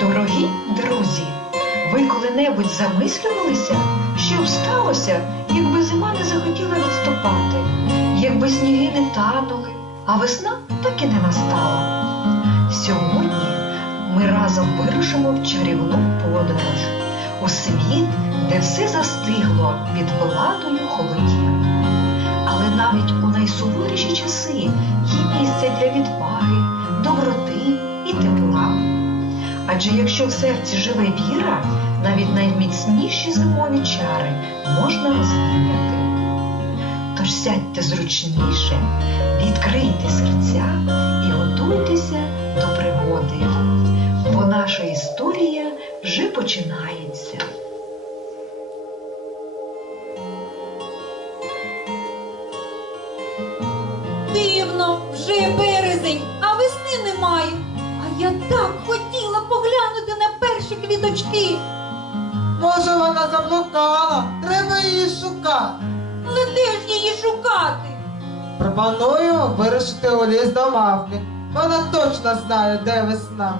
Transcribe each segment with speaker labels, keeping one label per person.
Speaker 1: Дорогі друзі, ви коли-небудь замислювалися, що б сталося, якби зима не захотіла відступати, якби сніги не танули, а весна так і не настала. Сьогодні ми разом вирушимо в чарівну подорож у світ, де все застигло під владою холодів. Але навіть у найсуворіші часи є місце для відваги, доброти. Адже якщо в серці живе віра, навіть найміцніші зимові чари можна розвіяти. Тож сядьте зручніше, відкрийте серця
Speaker 2: вона заблукала, треба її шукати.
Speaker 3: Але де ж її шукати?
Speaker 2: Пропоную вирушити у ліс до мавки. Вона точно знає, де весна.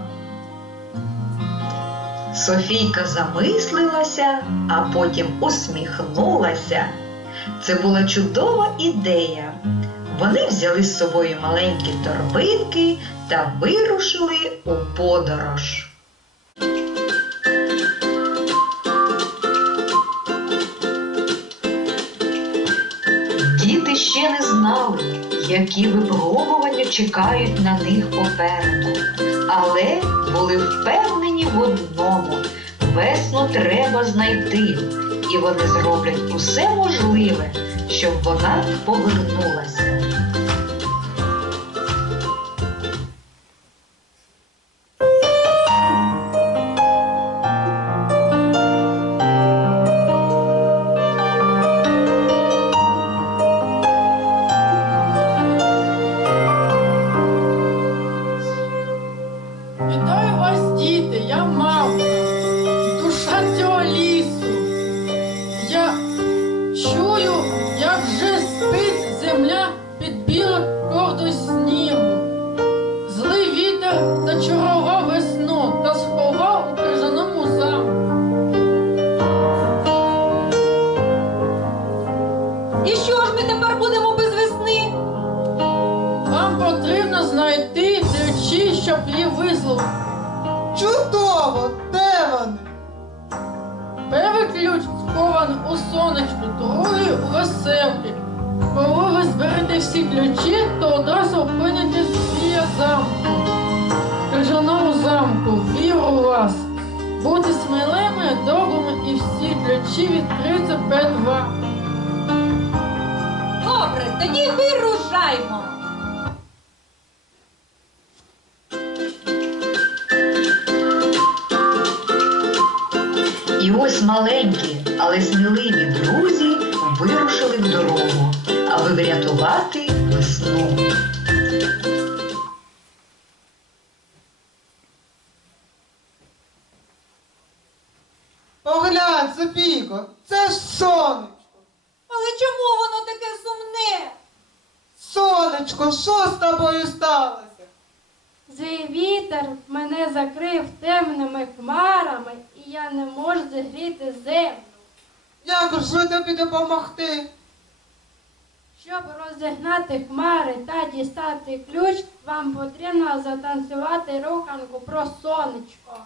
Speaker 1: Софійка замислилася, а потім усміхнулася. Це була чудова ідея. Вони взяли з собою маленькі торбинки та вирушили у подорож. Які випробування чекають на них попереду, але були впевнені в одному весну треба знайти, і вони зроблять усе можливе, щоб вона повернулася.
Speaker 4: Зачарував весну та сховав у крижаному замку.
Speaker 3: І що ж ми тепер будемо без весни?
Speaker 4: Вам потрібно знайти ключі, щоб її висловити.
Speaker 2: Чудово! Де вони?
Speaker 4: Перший ключ схований у сонечку, другий у веселки. Коли ви зберете всі ключі, то одразу опинитесь біля замку. Крижаному замку, віру у вас. Бути сміливими, добрими і всі ключі відкриються перед вами.
Speaker 3: Добре, тоді вирушаймо.
Speaker 1: І ось маленькі, але сміливі друзі вирушили в дорогу, аби врятувати весну.
Speaker 2: Поглянь, Софійко, це ж сонечко.
Speaker 3: Але чому воно таке сумне?
Speaker 2: Сонечко, що з тобою сталося?
Speaker 5: Злий вітер мене закрив темними хмарами, і я не можу зігріти землю.
Speaker 2: Як ж ви тобі допомогти?
Speaker 5: Щоб розігнати хмари та дістати ключ, вам потрібно затанцювати руханку про сонечко.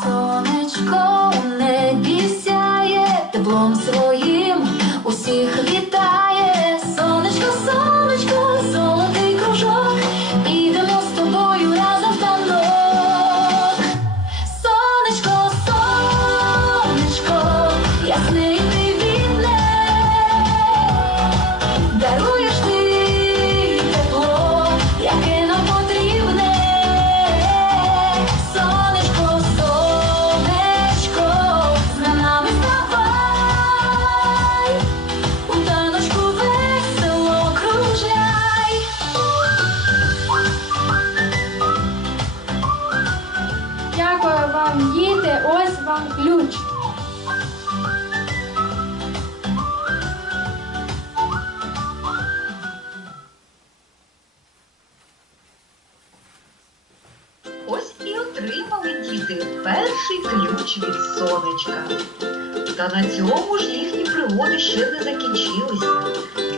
Speaker 6: Сонечко у небі сяє, теплом своїм усіх вітає.
Speaker 1: отримали діти перший ключ від сонечка. Та на цьому ж їхні пригоди ще не закінчилися.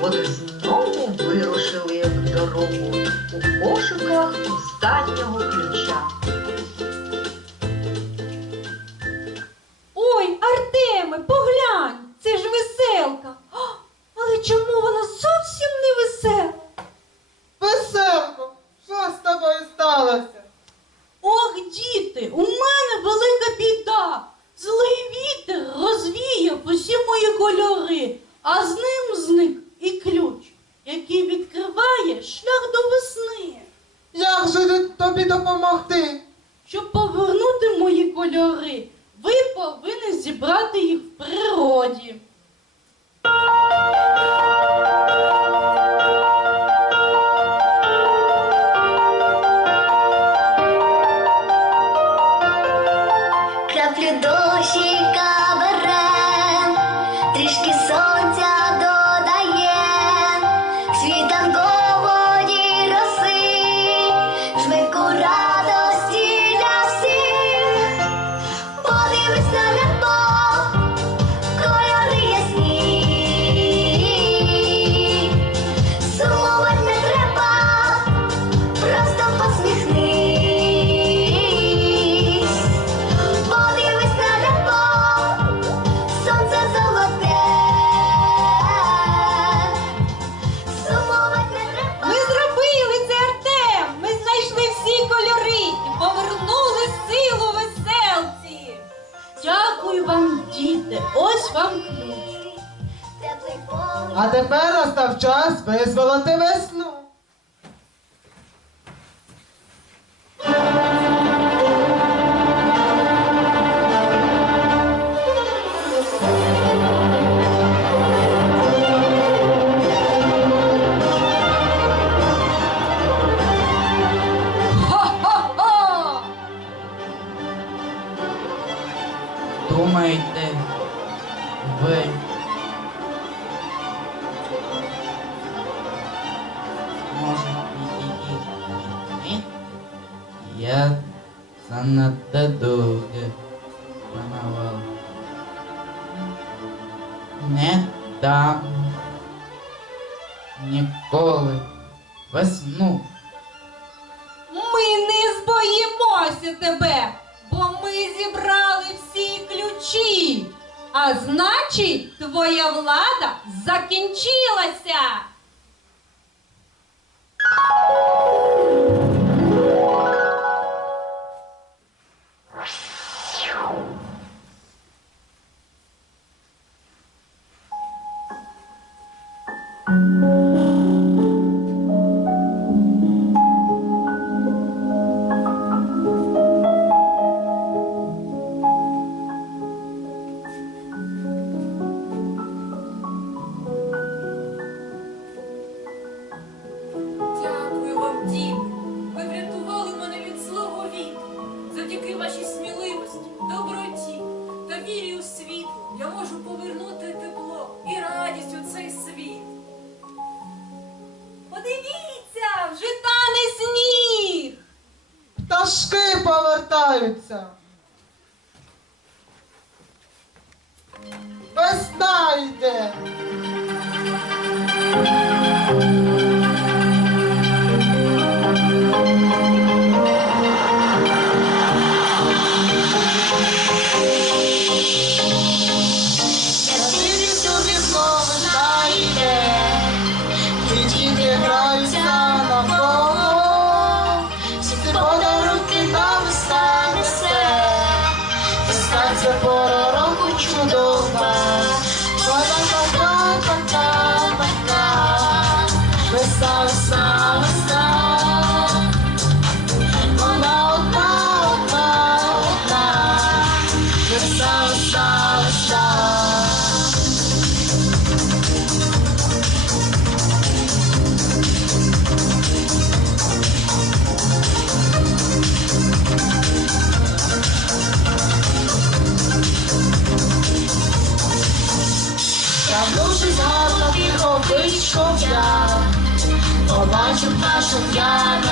Speaker 1: Вони знову вирушили в дорогу у пошуках останнього ключа.
Speaker 2: допомогти.
Speaker 4: Щоб повернути мої кольори, ви повинні зібрати їх в природі.
Speaker 7: Краплю дощі кабере, трішки сонця.
Speaker 4: вам ключ.
Speaker 2: А тепер настав час визволити весну.
Speaker 8: hayot san'atda do'di Не дам ніколи весну.
Speaker 3: Ми не збоїмося тебе, бо ми зібрали всі ключі, а значить, твоя влада закінчилася.
Speaker 2: повертаються. Yeah.